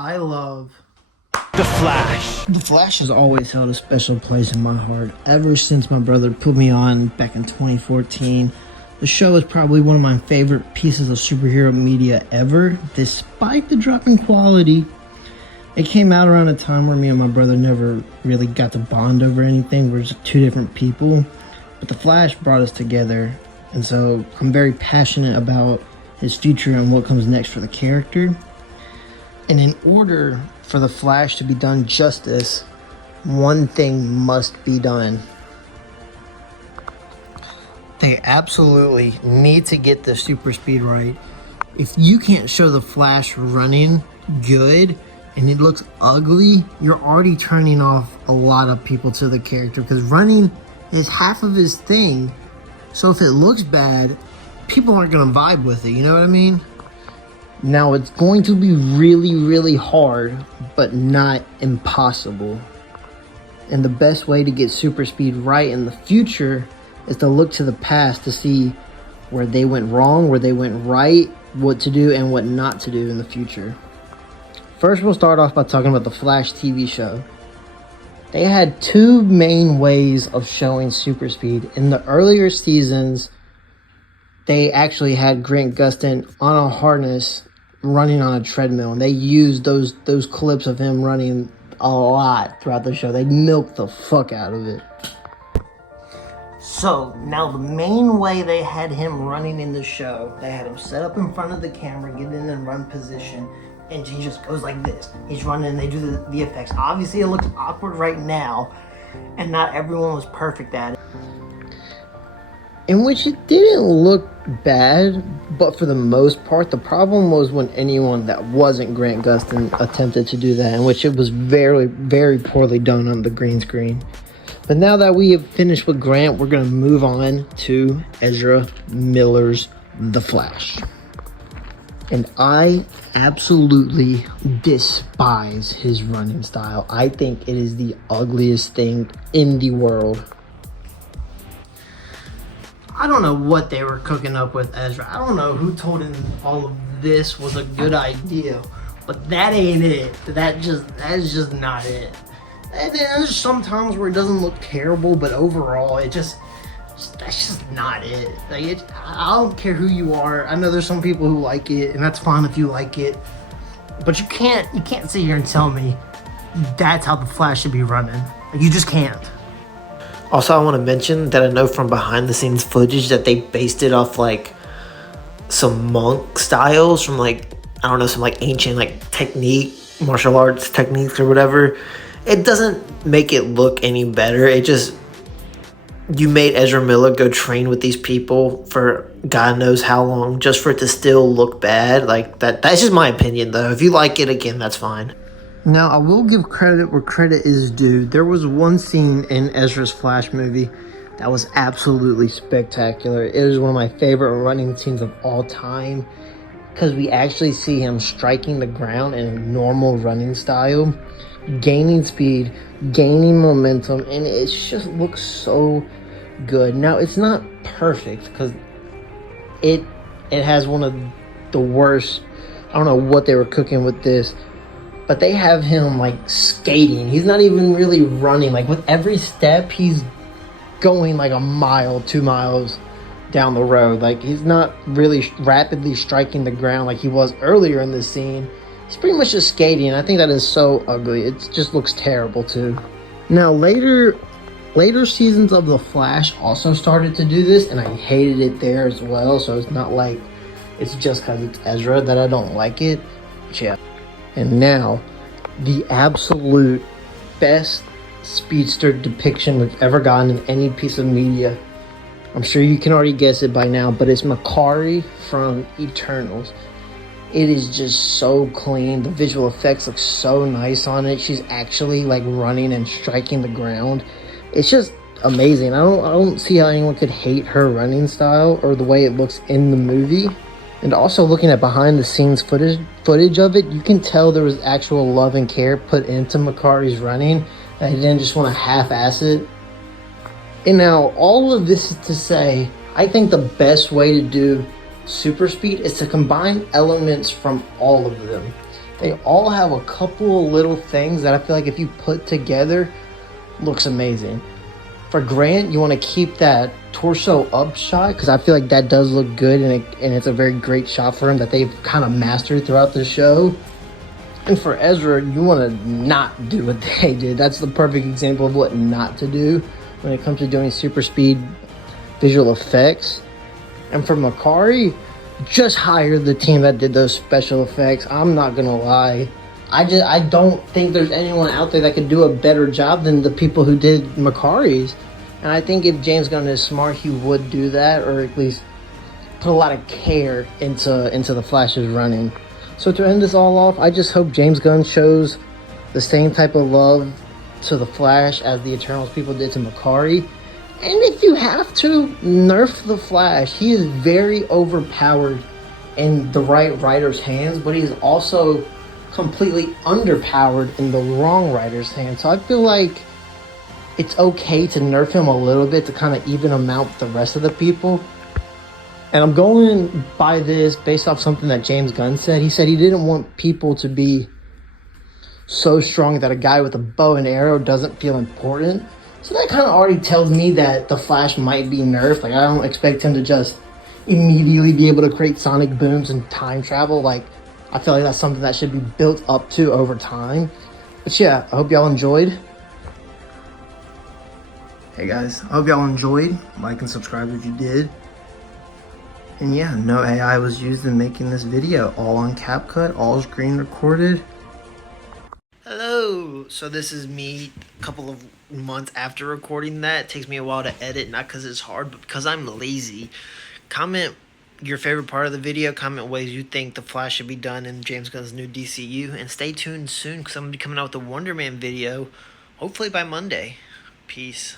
I love The Flash. The Flash has always held a special place in my heart ever since my brother put me on back in 2014. The show is probably one of my favorite pieces of superhero media ever, despite the drop in quality. It came out around a time where me and my brother never really got to bond over anything. We're just two different people. But The Flash brought us together, and so I'm very passionate about his future and what comes next for the character. And in order for The Flash to be done justice, one thing must be done. They absolutely need to get the super speed right. If you can't show The Flash running good and it looks ugly, you're already turning off a lot of people to the character, because running is half of his thing. So if it looks bad, people aren't going to vibe with it, you know what I mean? Now, it's going to be really, really hard, but not impossible. And the best way to get super speed right in the future is to look to the past to see where they went wrong, where they went right, what to do and what not to do in the future. First, we'll start off by talking about the Flash TV show. They had two main ways of showing super speed. In the earlier seasons, they actually had Grant Gustin on a harness running on a treadmill, and they used those clips of him running a lot throughout the show. They milked the fuck out of it. So now the main way they had him running in the show, they had him set up in front of the camera, get in and run position, and he just goes like this. He's running and they do the effects. Obviously it looks awkward right now, and not everyone was perfect at it. In which it didn't look bad, but for the most part, the problem was when anyone that wasn't Grant Gustin attempted to do that, in which it was very, very poorly done on the green screen. But now that we have finished with Grant, we're going to move on to Ezra Miller's The Flash. And I absolutely despise his running style. I think it is the ugliest thing in the world. I don't know what they were cooking up with Ezra. I don't know who told him all of this was a good idea, but that ain't it. That is just not it. And there's some times where it doesn't look terrible, but overall, that's just not it. I don't care who you are. I know there's some people who like it, and that's fine if you like it, but you can't sit here and tell me that's how the Flash should be running. You just can't. Also, I want to mention that I know from behind the scenes footage that they based it off like some monk styles from some ancient technique, martial arts techniques or whatever. It doesn't make it look any better. You made Ezra Miller go train with these people for God knows how long just for it to still look bad. That's just my opinion though. If you like it, again, that's fine. Now, I will give credit where credit is due. There was one scene in Ezra's Flash movie that was absolutely spectacular. It was one of my favorite running scenes of all time, because we actually see him striking the ground in a normal running style, gaining speed, gaining momentum, and it just looks so good. Now, it's not perfect because it has one of the worst. I don't know what they were cooking with this, but they have him skating. He's not even really running. With every step, he's going a mile, 2 miles down the road. He's not really rapidly striking the ground like he was earlier in this scene. He's pretty much just skating. I think that is so ugly. It just looks terrible too. Now, later seasons of The Flash also started to do this, and I hated it there as well. So it's not like it's just because it's Ezra that I don't like it. But yeah. And now, the absolute best speedster depiction we've ever gotten in any piece of media. I'm sure you can already guess it by now, but it's Makari from Eternals. It is just so clean. The visual effects look so nice on it. She's actually running and striking the ground. It's just amazing. I don't see how anyone could hate her running style or the way it looks in the movie. And also looking at behind the scenes footage of it, you can tell there was actual love and care put into Makari's running. He didn't just want to half-ass it. And now, all of this is to say, I think the best way to do super speed is to combine elements from all of them. They all have a couple of little things that I feel like if you put together, looks amazing. For Grant, you want to keep that torso up shot because I feel like that does look good, and it's a very great shot for him that they've kind of mastered throughout the show. And for Ezra, you want to not do what they did. That's the perfect example of what not to do when it comes to doing super speed visual effects. And for Makari, just hire the team that did those special effects. I'm not gonna lie. I don't think there's anyone out there that could do a better job than the people who did Makari's. And I think if James Gunn is smart, he would do that, or at least put a lot of care into the Flash's running. So to end this all off, I just hope James Gunn shows the same type of love to the Flash as the Eternals people did to Makari. And if you have to, nerf the Flash. He is very overpowered in the right writer's hands, but he's also completely underpowered in the wrong writer's hands. So I feel like it's okay to nerf him a little bit to kind of even him out with the rest of the people. And I'm going by this based off something that James Gunn said. He said he didn't want people to be so strong that a guy with a bow and arrow doesn't feel important. So that kind of already tells me that the Flash might be nerfed. Like, I don't expect him to just immediately be able to create sonic booms and time travel. Like, I feel like that's something that should be built up to over time. But yeah, I hope y'all enjoyed. Hey guys, I hope y'all enjoyed. Like and subscribe if you did. And yeah, no AI was used in making this video. All on CapCut, all screen recorded. Hello! So this is me a couple of months after recording that. It takes me a while to edit, not because it's hard, but because I'm lazy. Comment your favorite part of the video. Comment ways you think the Flash should be done in James Gunn's new DCU. And stay tuned soon because I'm going to be coming out with a Wonder Man video, hopefully by Monday. Peace.